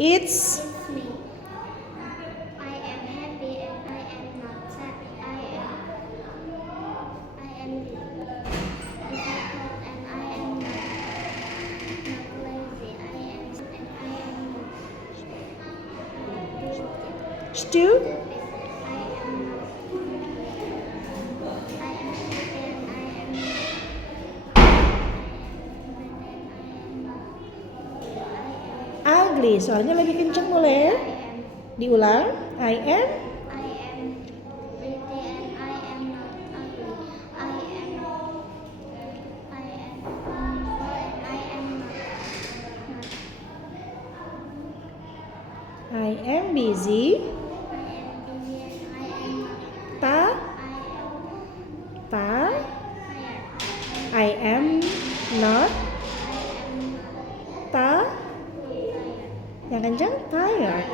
It's It's me. I am happy and I am not sad. I am difficult and I am not lazy. I am and I am not stew. stupid. I am not I am happy and I am Ugly. Soalnya lebih kenceng boleh. Diulang. I am. I am pretty and I am not ugly. I am beautiful and I am I am busy. busy and I am not Ta. Ta. tired. I am not. I am Ta. tired. Yang kencang. Tired.